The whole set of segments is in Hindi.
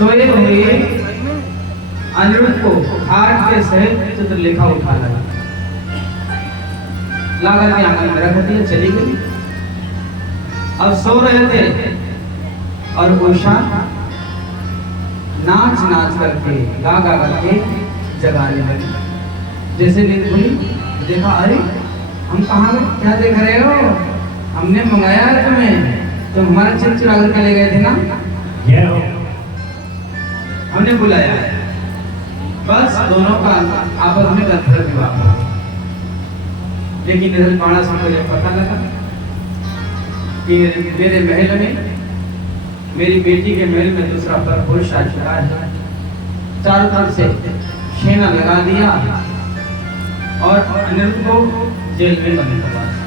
सोए हुए अनिरुद्ध को हाथ के सहित चित्रलेखा उठा लगा के आंगन में रख दिया, चली गई। अब सो रहे थे और उषा नाच नाच करके गा गा करके जगाने लगी। जैसे नींद खुली देखा, अरे हम कहाँ गए, क्या देख रहे हो, हमने मंगाया है तुम्हें, तुम हमारा चित्र चुरा कर ले गए थे ना, हमने बुलाया है। बस दोनों का आपस में गंधर्व विवाह हुआ। लेकिन इधर बाणासुर को जब पता लगा कि मेरे महल में, मेरी बेटी के महल में दूसरा पर पुरुष आ चुका है, चारों तरफ से सेना लगा दिया और अनिरुद्ध को जेल में बंद करवा दिया।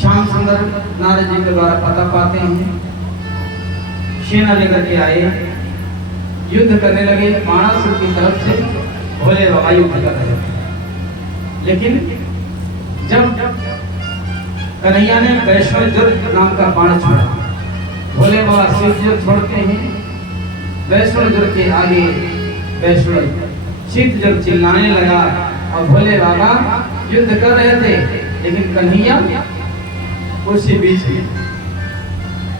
श्याम सुंदर नारद जी के द्वारा पता पाते हैं, सेना लेकर के आए, युद्ध करने लगे। बाणासुर की तरफ से भोले बाबा युद्ध कर रहे थे। लेकिन जब कन्हैया ने वैष्णव दुर्ग नाम का बाण छोड़ा, भोले बाबा शिव छोड़ते हैं, वैष्णव दुर्ग के आगे वैष्णव शीत जब चिल्लाने लगा और भोले बाबा युद्ध कर रहे थे, लेकिन कन्हैया उसी बीच में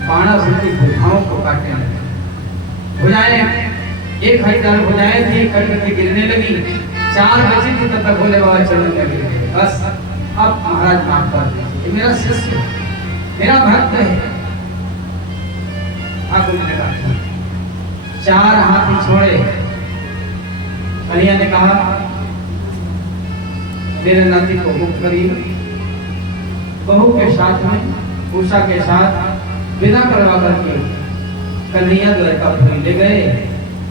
बाणासुर की भुजाओं को काटने लगे। भुजाएं 1000 भुजाएं थी, कट करके गिरने लगी। 4 बजे थी तब तक भोले बाबा चरण में गिर गए। बस अब महाराज माफ कर दीजिए, मेरा शिष्य, मेरा भक्त है। ठाकुर ने कहा 4 हाथी छोड़े। कन्हैया ने कहा मेरे नाती को मुक्त करिए। बहू के साथ में, उषा के साथ विदा करवा करके कन्हैया द्वारकापुरी ले गए।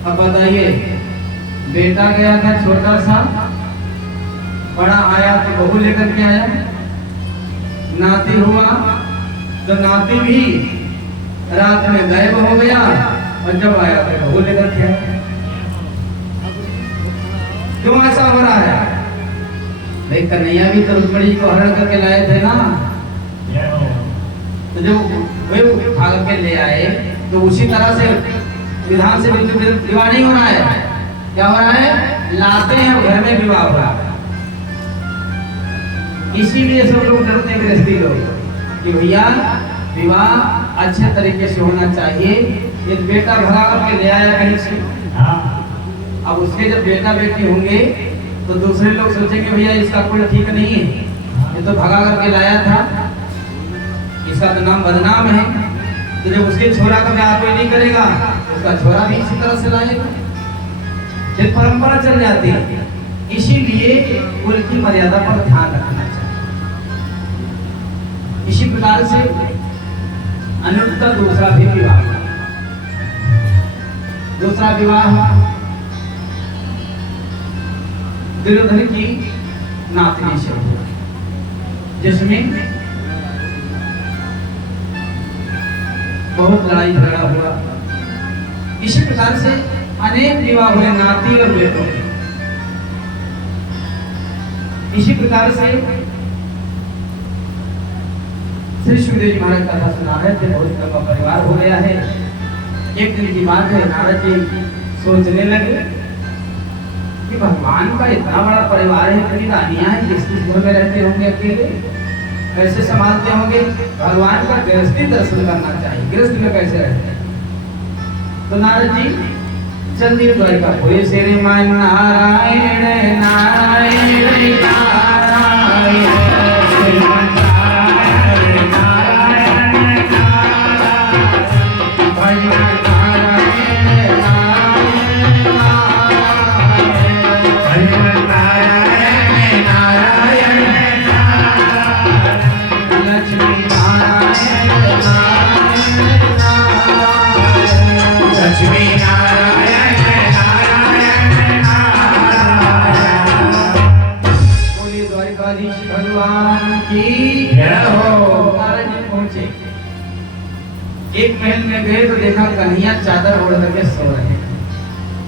अब बताइए, बेटा गया था छोटा सा, बड़ा आया तो बहू लेकर के आया, नाती हुआ तो नाती भी रात में गायब हो गया और जब आया तो बहू लेकर के आया। क्यों ऐसा हो रहा है भाई? कन्हैया भी तो रुक्मिणी को हरण करके लाए थे ना, तो जब वे भाग के ले आए तो उसी तरह से विधान से विवाह नहीं हो रहा है। क्या हो रहा है? लाते हैं घर में विवाह हो रहा है। इसीलिए सब लोग डरते हैं गृहस्थी लोग कि भैया विवाह अच्छे तरीके से होना चाहिए। ये बेटा भगा करके ले आया कहीं से, अब उसके जब बेटा बेटी होंगे तो दूसरे लोग सोचेंगे भैया इसका कोई ठीक नहीं है, ये तो भगा करके लाया था, इसका तो नाम बदनाम है। तो जब उसके छोरा का ब्याह कोई नहीं करेगा, उसका छोरा भी इसी तरह से लाएगा, ये परंपरा चल जाती है। इसीलिए कुल की मर्यादा पर ध्यान रखना चाहिए। इसी प्रकार से अनिरुद्ध का दूसरा भी विवाह हुआ। दूसरा विवाह दुर्योधन की नातनी से हुआ, जिसमें बहुत लड़ाई झगड़ा हुआ। इसी प्रकार से अनेक विवाह हुए नाती और बेटों के। इसी प्रकार से श्री सुखदेव जी महाराज कथा सुना रहे थे, बहुत लंबा परिवार हो गया है। एक दिन की बात है, नारद जी सोचने लगे कि भगवान का इतना बड़ा परिवार है, इतनी रानियां हैं, किस घर में रहते होंगे अकेले, कैसे संभालते होंगे? भगवान का गृहस्थी दर्शन करना चाहिए, गृहस्थ में कैसे रहते हैं। तो नारद जी चल दिए द्वारकापुरी। श्रीमान नारायण नारायण नारायण भगवान की जय हो। नारद जी पहुंचे, एक महल में गए तो देखा कन्हैया चादर ओढ़ करके सो रहे हैं।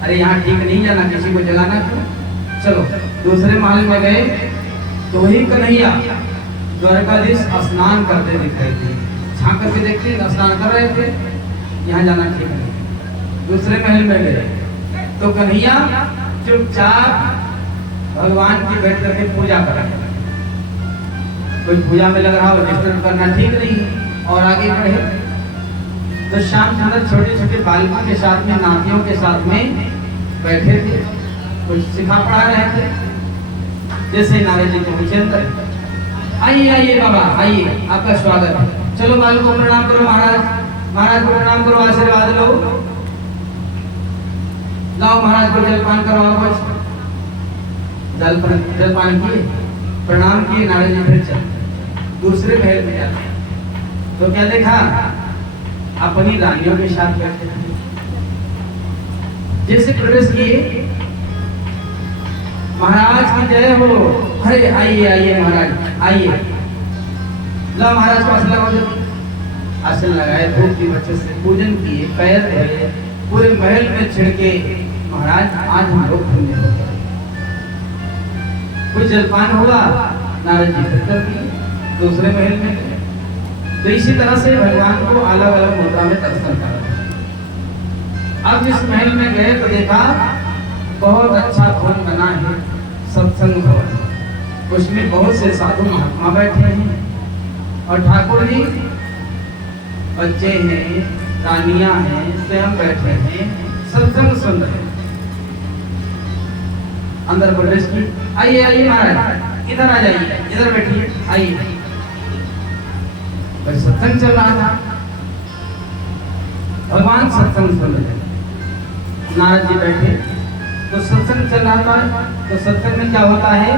अरे यहाँ ठीक नहीं जाना, किसी को जगाना क्यों? चलो दूसरे महल में गए तो वही कन्हैया द्वारकाधीश स्नान करते दिख रहे थे। झांक करके देखते स्नान कर रहे थे, यहाँ जाना ठीक नहीं। दूसरे महल में गए तो कन्हैया चुपचाप भगवान की बैठ करके पूजा कर रहे हैं। कोई पूजा में लग रहा हो, डिस्टर्ब करना ठीक नहीं है और आगे बढ़े। तो श्याम सुंदर छोटे छोटे बालकों के साथ में, नातियों के साथ में बैठे थे, कुछ सिखा पढ़ा रहे थे। जैसे नारद जी पहुंचे अंदर, आइए आइए बाबा आइए, आपका स्वागत है। चलो बालकों को प्रणाम करो, महाराज को प्रणाम करो, आशीर्वाद लो, लाओ महाराज को जलपान करवाओ। जलपान किए, प्रणाम किए, नारद जी फिर चल दूसरे महल में जाते। तो क्या देखा, अपनी रानियों के साथ बैठे थे। जैसे प्रवेश किए, महाराज की जय हो, अरे आइए आइए महाराज आइए, लो महाराज को आसन लगाओ। आसन लगाए, धूप की बच्चे से पूजन किए, पैर धोए, पूरे महल में छिड़के, महाराज आज हम लोग धन्य हो गए। कुछ जलपान हुआ, नारद जी फिर कर दिए, दूसरे महल में गए। तो इसी तरह से भगवान को अलग अलग मुद्रा में दर्शन करा। अब जिस महल में गए तो देखा बहुत अच्छा भवन बना है, सत्संग भवन। उसमें बहुत से साधु महात्मा बैठे हैं और ठाकुर जी, बच्चे हैं, रानियां हैं, स्वयं बैठे हैं, सत्संग सुन रहे हैं। अंदर प्रवेश की, आइए आइए महाराज, इधर आ जाइए, इधर बैठिए, आइए। बस सत्संग चल रहा था, भगवान सत्संग सुन रहे, नारद जी बैठे, तो सत्संग चल रहा था। तो सत्संग में क्या होता है,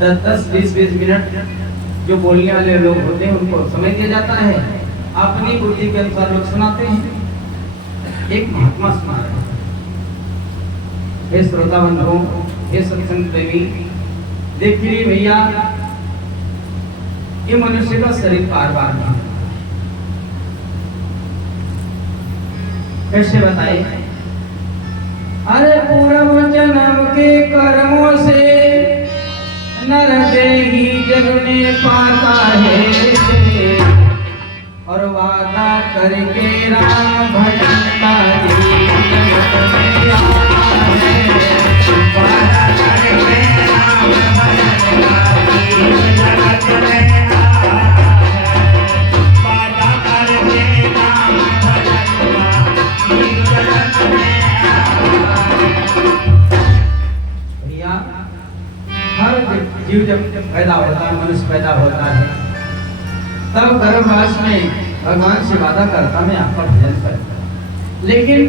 10-20 मिनट जो बोलने वाले लोग होते हैं उनको समय दिया जाता है, अपनी बुद्धि के अनुसार लोग सुनाते हैं। एक महात्मा सुना रहे, हे श्रोता बंधुओं, हे सत्संग प्रेमी, देखिए भैया, ये मनुष्य का शरीर बार बार नहीं, कैसे बताए, अरे पूर्व जन्म के कर्मों से नर देही जग में पाता है, और वादा करके राम भजन का जीव जब पैदा होता है, मनुष्य पैदा होता है, तब गर्भवास में भगवान से वादा करता मैं आपका भजन करूंगा। लेकिन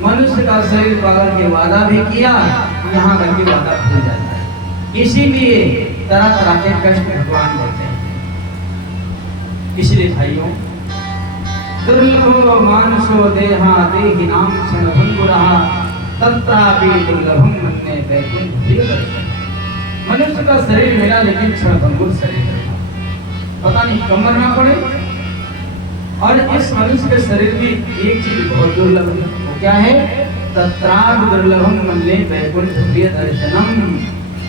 मनुष्य का शरीर पालन के वादा भी किया, यहाँ करके वादा भूल जाता है। इसीलिए तरह तरह के कष्ट भगवान देते हैं। इसलिए भाइयों, दुर्लभो मानुषो देहा देहि नाम क्षण भंगुरहा तत्रापि दुर्लभम मन्ये वैकुंठ दर्शन। मनुष्य का शरीर मिला लेकिन क्षण भंगुर शरीर है, पता नहीं कब मरना पड़े। और इस मनुष्य के शरीर में एक चीज बहुत दुर्लभ है, वो क्या है, तत्रापि दुर्लभम मन्ये वैकुंठ दर्शनम।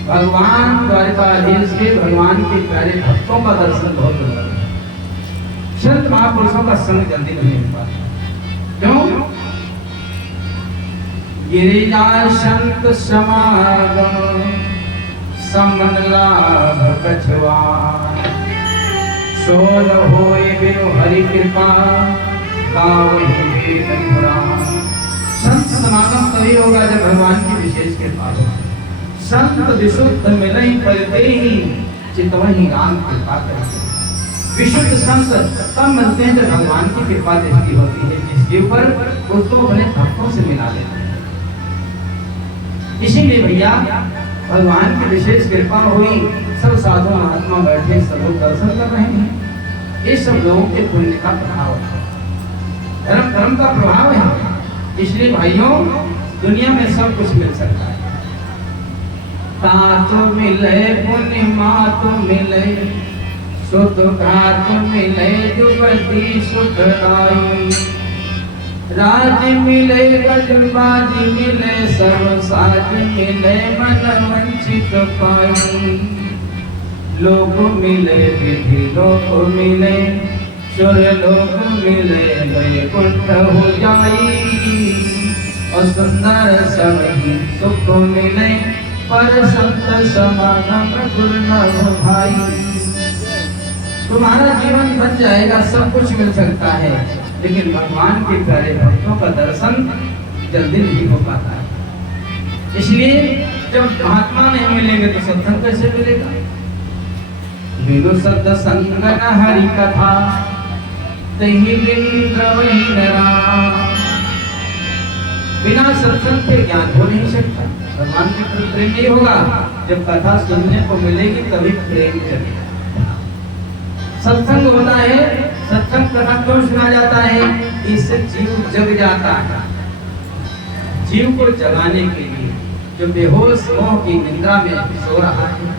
भगवान द्वारिकाधीश के, भगवान के प्यारे भक्तों का दर्शन बहुत दुर्लभ है। संत महापुरुषों का संग जल्दी नहीं मिल पाता। क्यों? गिरिजा संत समागम समन लाभ कछुआन, सोल होए बिनु हरि कृपा गावहि वेद पुराण। संत समागम तभी होगा जब भगवान की विशेष कृपा हो। संत विशुद्ध मिलई पलते ही चितवहि राम कृपा करते। विशुद्ध संत तब मिलते हैं जब भगवान की कृपा दृष्टि होती है जिस जीव पर, उसको अपने भक्तों से मिला लेते हैं। इसीलिए भैया भगवान की विशेष कृपा हुई, सब साधु महात्मा बैठे, सब लोग दर्शन कर रहे हैं। ये सब लोगों के पुण्य का प्रभाव है, धर्म धर्म का प्रभाव है। इसलिए भाइयों, दुनिया में सब कुछ मिल सकता है। तातो मिले पुण्य मातो मिले, सुख घात मिले जुगति सुखदाई। राज मिले गजबाजी मिले, सब साज मिले मन वंचित पाई। लोक मिले विधि लोक मिले, सुर लोक मिले वैकुंठ हो जाई। सब ही सुख मिले, पर संत समागम गुरु न भाई। तुम्हारा जीवन बन जाएगा, सब कुछ मिल सकता है, लेकिन भगवान के प्यारे भक्तों का दर्शन जल्दी नहीं हो पाता है। इसलिए जब महात्मा नहीं मिलेंगे तो सत्संग कैसे मिलेगा? बिनु सत्संग न हरि कथा, तहि बिन द्रवहि नरा। बिना सत्संग के ज्ञान हो नहीं सकता, भगवान के प्रति प्रेम नहीं होगा। जब कथा सुनने को मिलेगी तभी प्रेम चलेगा। सत्संग होता है, सत्संग कथा क्यों सुना जाता है? इससे जीव जग जाता है। जीव को जगाने के लिए जो बेहोश मोह की निद्रा में सो रहा है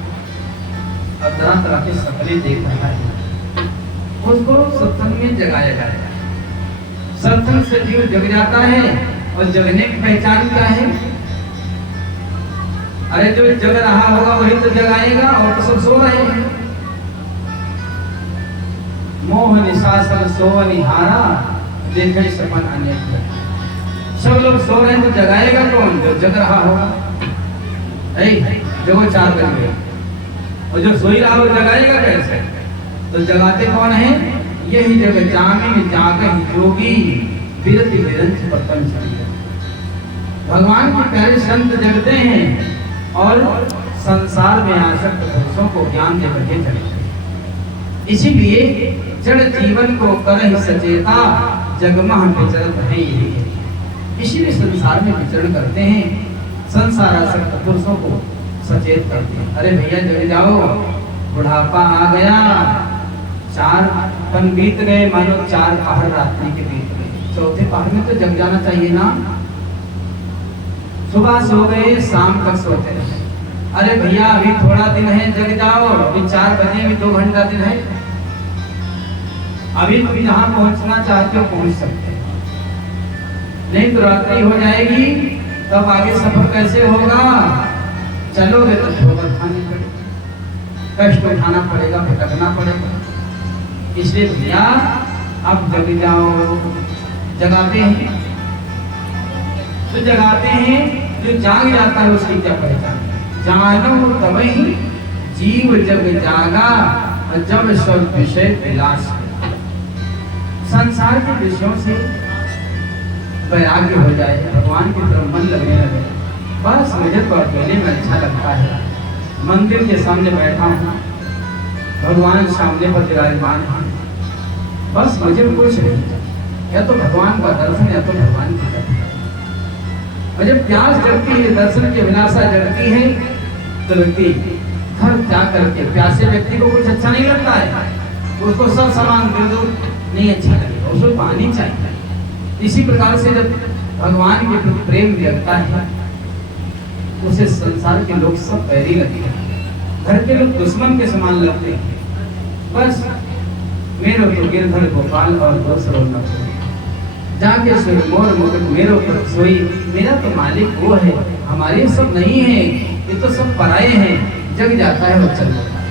और तरह तरह के सपने देख रहा है, उसको सत्संग में जगाया जाएगा। सत्संग से जीव जग जाता है। और जगने की पहचान क्या है? अरे जो जग रहा होगा वही तो जगाएगा, और तो सब सो रहे हैं। मोह निशासन सोवनिहारा, देखे सपन अनेक। सब लोग सो रहे हैं तो जगाएगा कौन? जो जग रहा होगा। जगो 4 बज गए, और जो सोई रहा वो जगाएगा कैसे? तो जगाते कौन है? यही जग जामिन जागहि जोगी, बिरति बिरंच पतंजलि। भगवान के प्यारे संत जगते हैं और संसार में आसक्त पुरुषों को ज्ञान दे करके चलते हैं। इसीलिए जड़ जीवन को करहि सचेता, जगमह विचरत है यही। इसीलिए संसार में विचरण करते हैं, संसार आसक्त पुरुषों को सचेत करते हैं। अरे भैया जग जाओ, बुढ़ापा आ गया, 4 पन बीत गए, मानो 4 पहाड़ रात्रि के बीत गए। चौथे पहाड़ में तो जग जाना चाहिए ना। सुबह सो गए, शाम तक सोते रहे। अरे भैया अभी थोड़ा दिन है, जग जाओ, अभी 4 बजे, अभी 2 घंटा दिन है। अभी तुम जहाँ पहुँचना चाहते हो पहुँच सकते हो, नहीं तो रात्रि हो जाएगी, तब आगे सफर कैसे होगा? चलोगे तो ठोकर खानी पड़ेगी, कष्ट उठाना पड़ेगा, भटकना पड़ेगा। इसलिए भैया अब जग जाओ। जगाते हैं तो जगाते हैं, जो जाग जाता है उसकी क्या पहचान? जानो तबहि जीव जग जागा, जब सब विषय विलास। संसार के विषयों से वैराग्य हो जाए, भगवान की तरफ मन लगने लगे। बस मुझे तो अकेले में अच्छा लगता है, मंदिर के सामने बैठा हूँ, भगवान सामने पर विराजमान है, बस मुझे कुछ नहीं, या तो भगवान का दर्शन या तो भगवान की कथा। और जब प्यास जगती है, दर्शन की अभिलाषा जगती है, तो व्यक्ति घर जा करके, प्यासे व्यक्ति को कुछ अच्छा नहीं लगता है, उसको सब सामान दे दो नहीं अच्छा लगेगा, उसको पानी चाहिए। इसी प्रकार से जब भगवान के प्रति प्रेम जगता है, उसे संसार के लोग सब बैरी लगते हैं, घर के लोग दुश्मन के समान लगते हैं। बस मेरो तो गिरधर गोपाल और दूसरों न जाके सोई मोर मुकुट मेरो पर सोई। मेरा तो मालिक वो है, हमारे सब नहीं है, ये तो सब पराये हैं। जग जाता है और चल जाता है।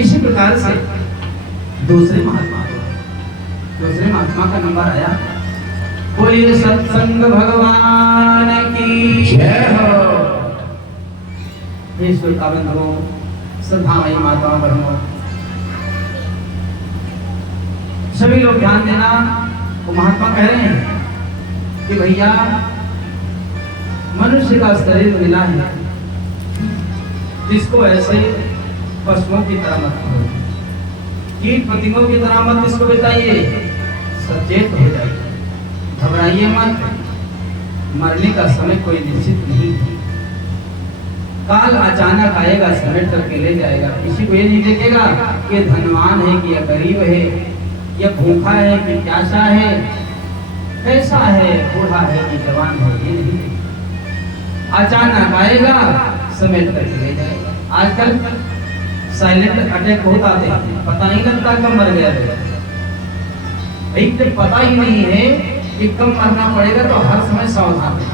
इसी प्रकार से दूसरे महात्मा का नंबर आया। बोलिए सत्संग भगवान की जय हो। हे श्रोता बंधुओं, श्रद्धामयी माताओं बहनों, सभी लोग ध्यान देना। वो महात्मा कह रहे हैं कि भैया मनुष्य का शरीर मिला है, जिसको ऐसे पशुओं की तरह मत करो, कीट पतिंगों की तरह मत इसको बिताइए, सचेत हो जाइए, घबराइए मत। मरने का समय कोई निश्चित नहीं है, काल अचानक आएगा, समेट करके ले जाएगा। किसी को ये नहीं देखेगा कि धनवान है कि या गरीब है, या भूखा है कि प्यासा है, कैसा है, बूढ़ा है कि जवान है, ये नहीं। अचानक आएगा, समेट करके ले जाएगा। आजकल साइलेंट अटैक बहुत आते हैं, पता नहीं लगता कब मर गया। भाई तो पता ही नहीं है कि कब मरना पड़ेगा, तो हर समय सावधान है।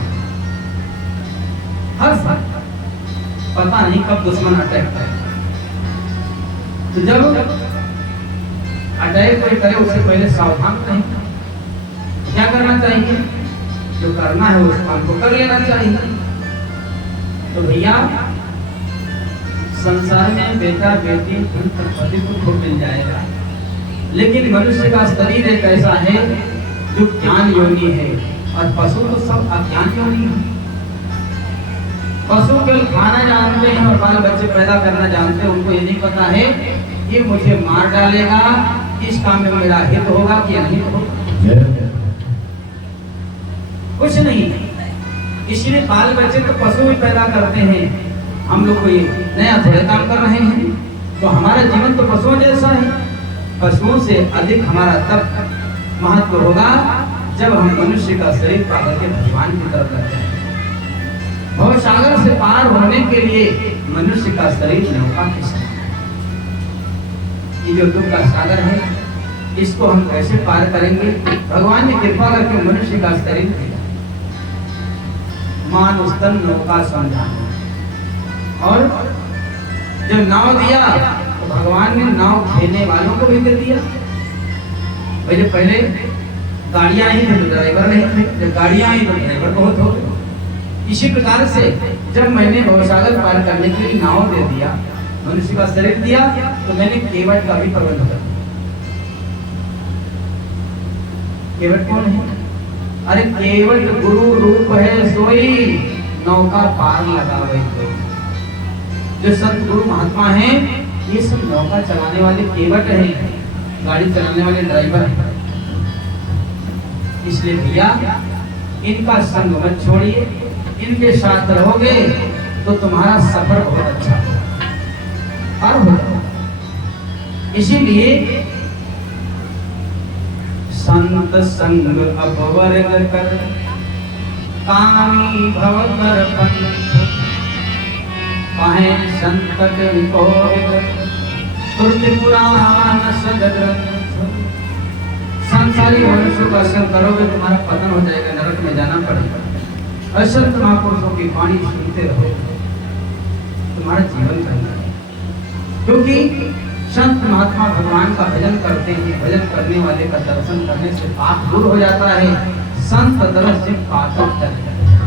हर समय पता नहीं कब दुश्मन अटैक करे। तो जब अटैक कोई करे उससे पहले सावधान रहें। क्या करना चाहिए? जो करना है उस काम को कर लेना चाहिए। तो भैया संसार में बेटा बेटी धन संपत्ति को खूब मिल जाएगा, लेकिन मनुष्य का शरीर एक ऐसा है जो ज्ञान योनि है, और पशु तो सब अज्ञान योनि है। पशु केवल खाना जानते हैं और बाल बच्चे पैदा करना जानते हैं, उनको ये नहीं पता है कि मुझे मार डालेगा, इस काम में मेरा हित होगा कि अहित होगा, कुछ नहीं। इसलिए बाल बच्चे तो पशु भी पैदा करते हैं, हम लोग कोई नया थोड़े काम कर रहे हैं। तो हमारा जीवन तो पशुओं जैसा है, पशुओं से अधिक हमारा तब महत्व होगा जब हम मनुष्य का शरीर पाकर के भगवान की तरफ लग जाएंगे। भव सागर से पार होने के लिए मनुष्य का शरीर नौका के समान है। ये जो दुख का सागर है, इसको हम कैसे पार करेंगे? भगवान ने कृपा करके मनुष्य का शरीर दिया, मानुष तन नौका समझाना, और जब नाव दिया तो भगवान ने नाव खेलने वालों को भी दे दिया। पहले पहले गाड़ियां ही थे तो ड्राइवर नहीं थे, जब गाड़ियां आई तो ड्राइवर बहुत हो गए। इसी प्रकार से जब मैंने भवसागर पार करने के लिए नाव दे दिया, मनुष्य का शरीर दिया, तो मैंने केवट का भी प्रबंध कर दिया। केवट कौन है? अरे केवट गुरु रूप है सोई, नौका पार लगावे तो। जो सतगुरु महात्मा हैं, ये सब नौका चलाने वाले केवट हैं, गाड़ी चलाने वाले ड्राइवर हैं। इसलिए भैया इनका संग मत छोड़िए, इनके साथ रहोगे तो तुम्हारा सफर बहुत अच्छा होगा। इसीलिए संत संग अपवर्ग कर, कामी भव कर पंथ, पाहे संतक विकोविद, श्रुति पुराण सद ग्रंथ। संसारी मनुष्यों का संग करोगे तुम्हारा पतन हो जाएगा, नरक में जाना पड़ेगा। असंत महापुरुषों की वाणी सुनते रहो, तुम्हारा जीवन करना है। क्योंकि संत महात्मा भगवान का भजन करते हैं, भजन करने वाले का दर्शन करने से पाप दूर हो जाता है। संत दर्श से पाप चले जाते हैं।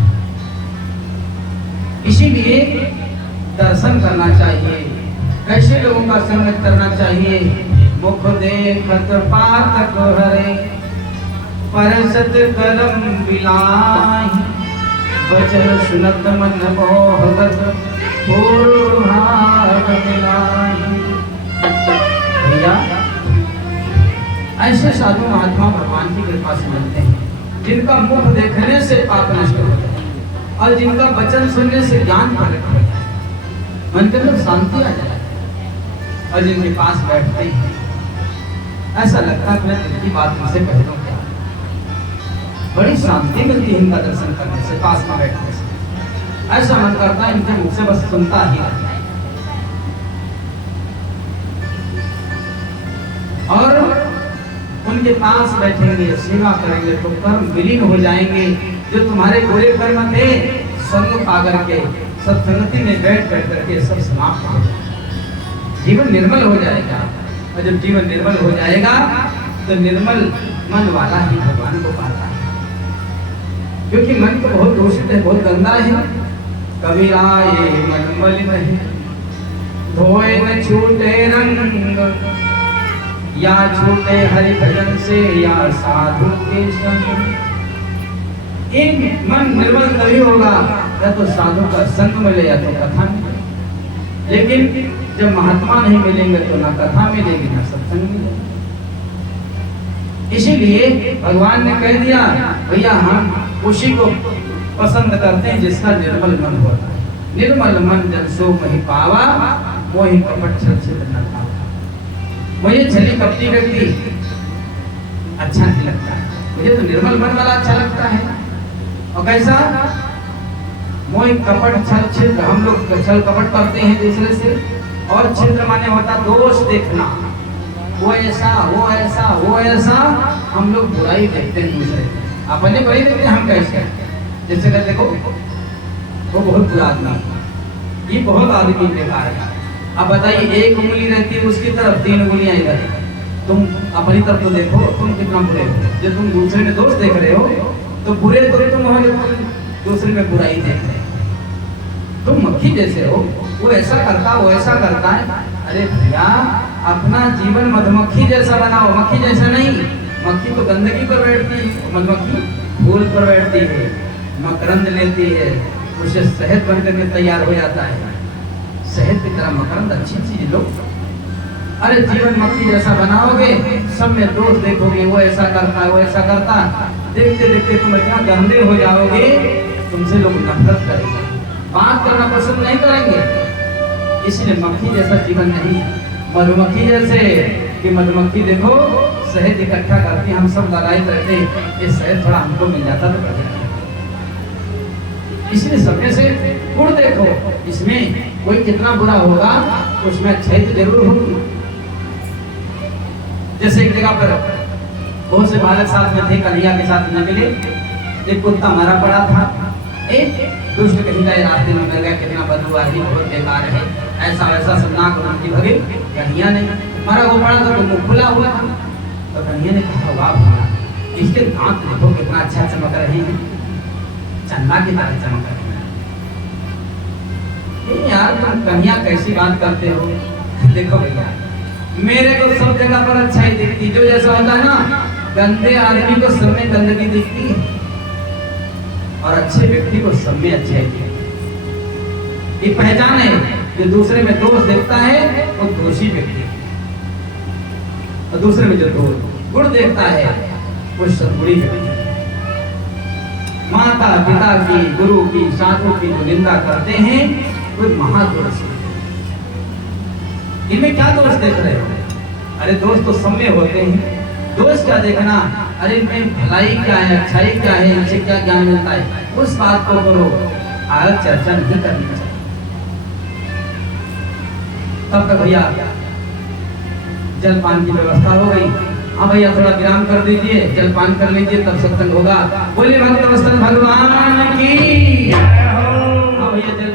इसीलिए दर्शन करना चाहिए। कैसे लोगों का संगत करना चाहिए? मुख देखत पातक हरे, परसत कलम बिलाहि, वचन सुनत मन मोहगत, पूर्ण भाग मिलाहि। भैया ऐसे साधु महात्मा भगवान की कृपा से मिलते हैं, जिनका मुख देखने से पाप नष्ट हो जाए और जिनका वचन सुनने से ज्ञान प्रकट हो जाए, मन के अंदर शांति आ जाए। और जिनके पास बैठते हैं ऐसा लगता है मैं दिल की बात उनसे कह दूं क्या, बड़ी शांति मिलती है इनका दर्शन करने से, पास में बैठने से। ऐसा मन करता है इनके मुख से बस सुनता ही रहता है। और उनके पास बैठेंगे, सेवा करेंगे तो कर्म विलीन हो जाएंगे। जो तुम्हारे बुरे कर्म थे, संग पाकर के सत्संगति में बैठ करके सब समाप्त हो जाएगा, जीवन निर्मल हो जाएगा। और जब जीवन निर्मल हो जाएगा तो निर्मल मन वाला ही भगवान को पाता है। क्योंकि मन तो बहुत दूषित है, बहुत गंदा है। कबीरा ये मन मलिन है, धोए न छूटे रंग, या छूटे हरि भजन से या साधु के संग। इन मन निर्मल तभी होगा या तो साधु का संग मिले या तो कथा मिले। लेकिन जब महात्मा नहीं मिलेंगे तो ना कथा मिलेगी ना सत्संग मिलेगा। इसीलिए भगवान ने कह दिया भैया हम उसी को पसंद करते हैं जिसका निर्मल मन होता है। निर्मल मन जन सो मही पावा, वही कपट छल छिद्र न पावा। मुझे छली कपटी व्यक्ति अच्छा नहीं लगता है, मुझे तो निर्मल मन वाला अच्छा लगता है। और कैसा? मोह कपट छल छिद्र, हम लोग छल कपट करते हैं दूसरे से, और छिद्र माने होता दोष देखना, वो ऐसा वो ऐसा वो ऐसा, हम लोग बुराई देखते हैं दूसरे, अपने बुराई देखते हैं। हम कैसे? जैसे कहते देखो वो बहुत बुरा आदमी है, ये बहुत आदमी बेकार है। अब बताइए एक उंगली रहती है उसकी तरफ, 3 उंगलियां इधर, तुम अपनी तरफ तो देखो तुम कितना बुरे हो। जब तुम दूसरे में दोष देख रहे हो तो बुरे तो तुम हो जो तुम दूसरे में बुराई देख रहे हो। तुम मक्खी जैसे हो, वो ऐसा करता वो ऐसा करता है। अरे भैया अपना जीवन मधुमक्खी जैसा बनाओ, मक्खी जैसा नहीं। मक्खी तो गंदगी पर बैठती है, मधुमक्खी फूल पर बैठती है, मकरंद लेती है, उसे शहद बनकर के तैयार हो जाता है। शहद की तरह मकरंद अच्छी चीज लो। अरे जीवन मक्खी जैसा बनाओगे, सब में दोष देखोगे, वो ऐसा करता है वो ऐसा करता है। देखते देखते तुम इतना गंदे हो जाओगे, तुमसे लोग नफरत करेंगे, बात करना पसंद नहीं करेंगे। इसलिए मक्खी जैसा जीवन नहीं है, मधुमक्खी जैसे। कि मधुमक्खी देखो शहद इकट्ठा करती, हम सब लड़ाई करते, ये शहद थोड़ा हमको मिल जाता तो बढ़िया। इसलिए सबने से गुण देखो, इसमें कोई कितना बुरा होगा उसमें अच्छाई तो जरूर होगी। जैसे एक जगह पर बहुत से बालक साथ में थे, कन्हैया के साथ निकले, एक कुत्ता मरा पड़ा था। एक दुष्ट कहीं गए, रास्ते में मिल गया, कितना बदबू आ रही, बहुत बेकार है, ऐसा वैसा सब नाक उनकी भगे। कन्हैया ने मरा वो पड़ा था तो मुंह खुला हुआ था। तो कन्हैया ने कहा वाह भैया, इसके दांत देखो कितना अच्छा चमक रहे हैं, चंदा की तरह चमक रहे हैं। यार तुम कन्हैया कैसी बात करते हो? देखो भैया मेरे को सब जगह पर अच्छाई दिखती, जो जैसा होता है ना, गंदे आदमी को सब में गंदगी दिखती है और अच्छे व्यक्ति को सब में अच्छाई दिखती। ये पहचान है, जो दूसरे में दोष देखता है वो दोषी व्यक्ति, और दूसरे में जो गुण देखता है वो सद्गुणी व्यक्ति। माता पिता की, गुरु की, साधु की जो निंदा करते हैं वो महादोष है। इनमें क्या दोष देख रहे हो? अरे दोष तो सब में होते हैं, दोष क्या देखना? अरे इनमें भलाई क्या है, अच्छाई क्या है, इनसे क्या ज्ञान मिलता है, उस बात को करो, आगे चर्चा नहीं करनी चाहिए। तब तक भैया जलपान की व्यवस्था हो गई। हाँ भैया थोड़ा विराम कर दीजिए, जलपान कर लीजिए, तब सत्संग होगा। बोलिए भक्त भगवान की। हाँ भैया जलपान